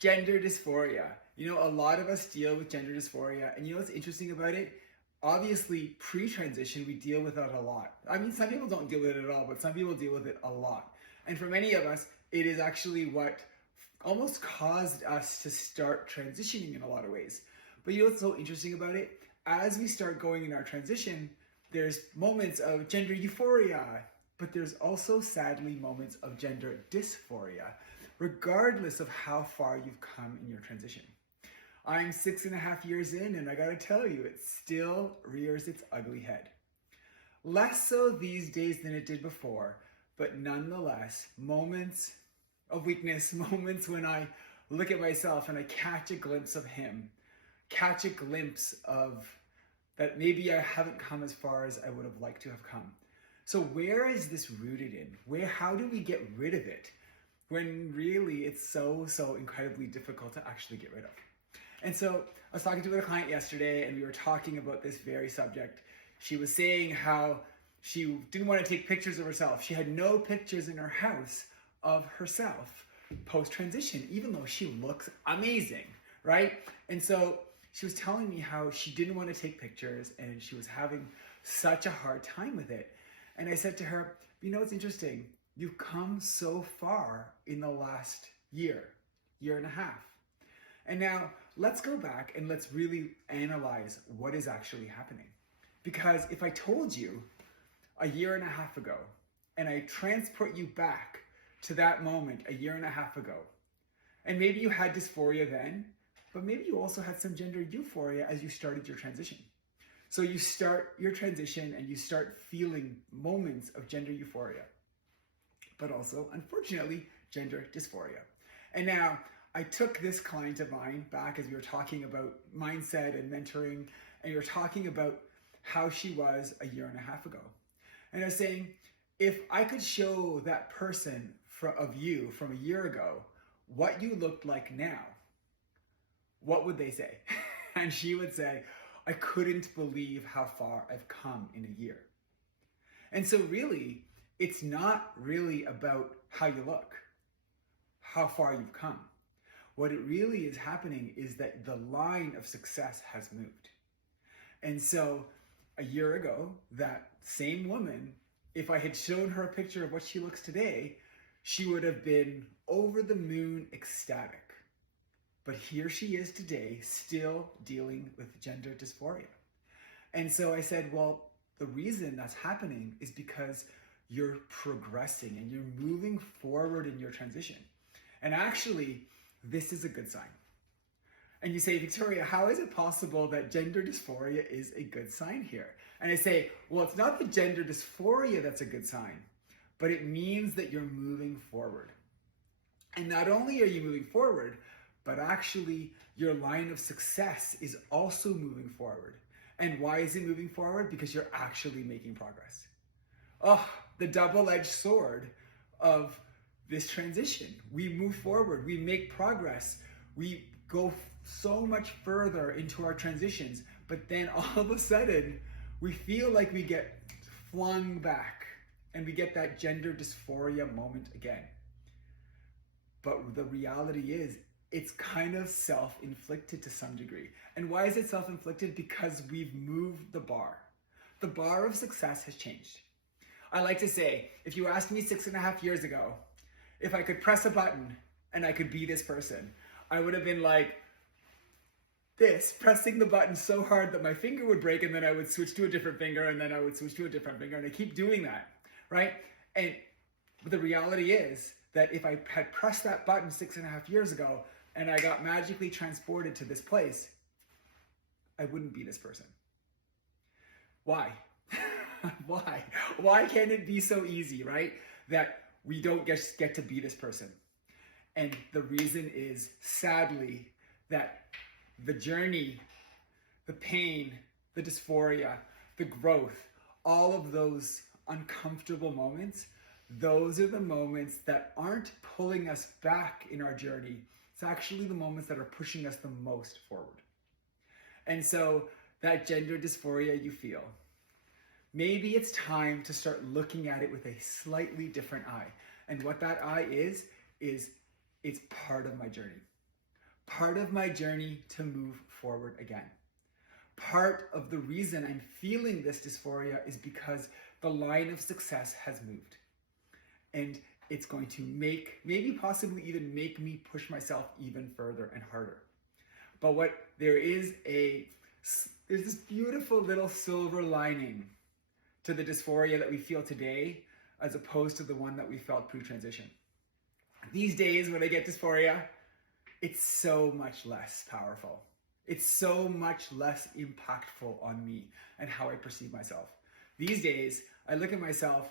Gender dysphoria. You know, a lot of us deal with gender dysphoria, and you know what's interesting about it? Obviously, pre-transition, we deal with it a lot. I mean, some people don't deal with it at all, but some people deal with it a lot. And for many of us, it is actually what almost caused us to start transitioning in a lot of ways. But you know what's so interesting about it? As we start going in our transition, there's moments of gender euphoria, but there's also sadly moments of gender dysphoria, regardless of how far you've come in your transition. I'm 6.5 years in, and I gotta tell you, it still rears its ugly head. Less so these days than it did before, but nonetheless, moments of weakness, moments when I look at myself and I catch a glimpse of him, catch a glimpse of that maybe I haven't come as far as I would have liked to have come. So where is this rooted in? How do we get rid of it when really it's so incredibly difficult to actually get rid of? And so I was talking to a client yesterday, and we were talking about this very subject. She was saying how she didn't want to take pictures of herself. She had no pictures in her house of herself post-transition, even though she looks amazing, right? And so she was telling me how she didn't want to take pictures, and she was having such a hard time with it. And I said to her, you know, it's interesting. You've come so far in the last year and a half. And now let's go back and let's really analyze what is actually happening. Because if I told you a year and a half ago, and I transport you back to that moment a year and a half ago, and maybe you had dysphoria then, but maybe you also had some gender euphoria as you started your transition. So you start your transition and you start feeling moments of gender euphoria, but also, unfortunately, gender dysphoria. And now, I took this client of mine back as we were talking about mindset and mentoring, and we were talking about how she was a year and a half ago. And I was saying, if I could show that person of you from a year ago what you looked like now, what would they say? And she would say, I couldn't believe how far I've come in a year. And so really, it's not really about how you look, how far you've come. What it really is happening is that the line of success has moved. And so a year ago, that same woman, if I had shown her a picture of what she looks today, she would have been over the moon ecstatic. But here she is today, still dealing with gender dysphoria. And so I said, well, the reason that's happening is because you're progressing and you're moving forward in your transition. And actually, this is a good sign. And you say, Victoria, how is it possible that gender dysphoria is a good sign here? And I say, well, it's not the gender dysphoria that's a good sign, but it means that you're moving forward. And not only are you moving forward, but actually your line of success is also moving forward. And why is it moving forward? Because you're actually making progress. Oh, the double-edged sword of this transition. We move forward, we make progress, we go so much further into our transitions, but then all of a sudden we feel like we get flung back and we get that gender dysphoria moment again. But the reality is, it's kind of self-inflicted to some degree. And why is it self-inflicted? Because we've moved the bar. The bar of success has changed. I like to say, if you asked me 6.5 years ago, if I could press a button and I could be this person, I would have been like this, pressing the button so hard that my finger would break, and then I would switch to a different finger, and then I would switch to a different finger, and I keep doing that, right? And the reality is that if I had pressed that button 6.5 years ago and I got magically transported to this place, I wouldn't be this person. Why? Why? Why can't it be so easy, right? That we don't just get to be this person. And the reason is, sadly, that the journey, the pain, the dysphoria, the growth, all of those uncomfortable moments, those are the moments that aren't pulling us back in our journey. It's actually the moments that are pushing us the most forward. And so that gender dysphoria you feel, maybe it's time to start looking at it with a slightly different eye. And what that eye is it's part of my journey. part of my journey to move forward again. Part of the reason I'm feeling this dysphoria is because the line of success has moved. And it's going to maybe possibly even make me push myself even further and harder. But there's this beautiful little silver lining to the dysphoria that we feel today as opposed to the one that we felt pre-transition. These days when I get dysphoria, it's so much less powerful. It's so much less impactful on me and how I perceive myself. These days, I look at myself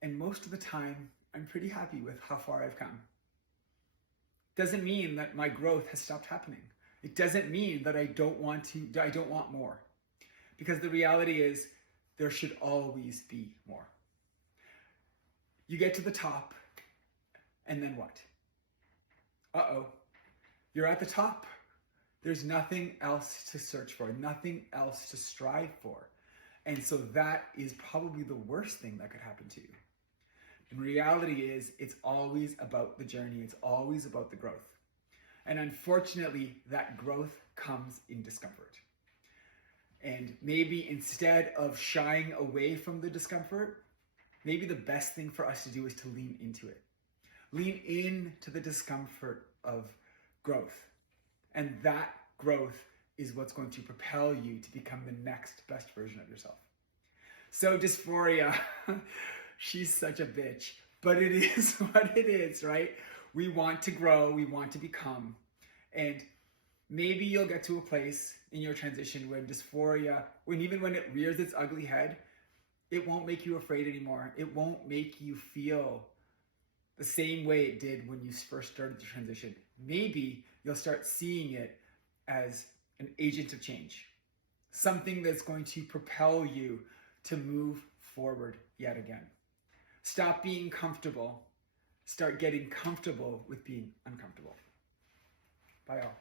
and most of the time, I'm pretty happy with how far I've come. Doesn't mean that my growth has stopped happening. It doesn't mean that I don't want more. Because the reality is, there should always be more. You get to the top, and then what? Uh-oh, you're at the top. There's nothing else to search for, nothing else to strive for. And so that is probably the worst thing that could happen to you. And reality is, it's always about the journey. It's always about the growth. And unfortunately, that growth comes in discomfort. And maybe instead of shying away from the discomfort, maybe the best thing for us to do is to lean into it. Lean into the discomfort of growth. And that growth is what's going to propel you to become the next best version of yourself. So dysphoria, she's such a bitch, but it is what it is, right? We want to grow, we want to become. And maybe you'll get to a place in your transition when dysphoria, even when it rears its ugly head, it won't make you afraid anymore. It won't make you feel the same way it did when you first started the transition. Maybe you'll start seeing it as an agent of change, something that's going to propel you to move forward yet again. Stop being comfortable. Start getting comfortable with being uncomfortable. Bye all.